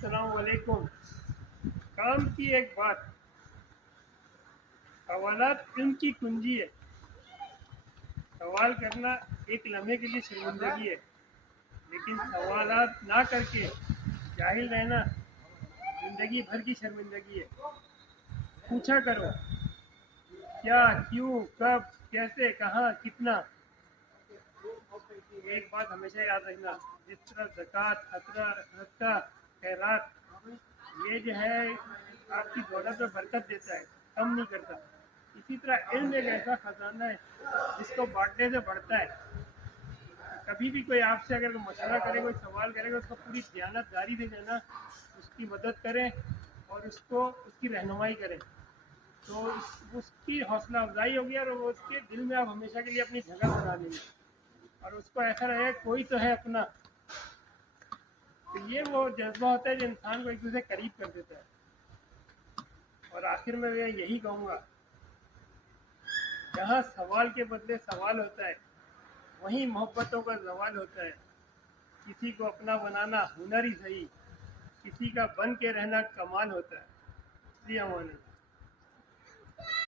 अस्सलाम वालेकुम। काम की एक बात, सवालात इल्म की कुंजी है। सवाल करना एक लम्हे के लिए शर्मिंदगी है, लेकिन सवालात ना करके जाहिल रहना जिंदगी भर की शर्मिंदगी है। पूछा करो, क्या, क्यों, कब, कैसे, कहाँ, कितना। एक बात हमेशा याद रखना, जिस तरह ज़कात, खतरा, सदका, खैरात, ये जो है आपकी दौलत में बरकत देता है, कम नहीं करता। इसी तरह इल्म एक ऐसा खजाना है जिसको बांटने से बढ़ता है। कभी भी कोई आपसे अगर मशवरा करे, कोई सवाल करेगा, उसको पूरी दयानतदारी से देना, उसकी मदद करें और उसको उसकी रहनुमाई करें, तो उसकी हौसला अफजाई होगी और वो उसके दिल में आप हमेशा के लिए अपनी जगह बना लेंगे और उसको ऐसा रहे कोई तो है अपना। तो ये वो जज्बा होता है जो इंसान को एक दूसरे करीब कर देता है। और आखिर में मैं यही कहूँगा, जहाँ सवाल के बदले सवाल होता है वहीं मोहब्बतों का जवाल होता है। किसी को अपना बनाना हुनर ही सही, किसी का बन के रहना कमाल होता है। जी अमान।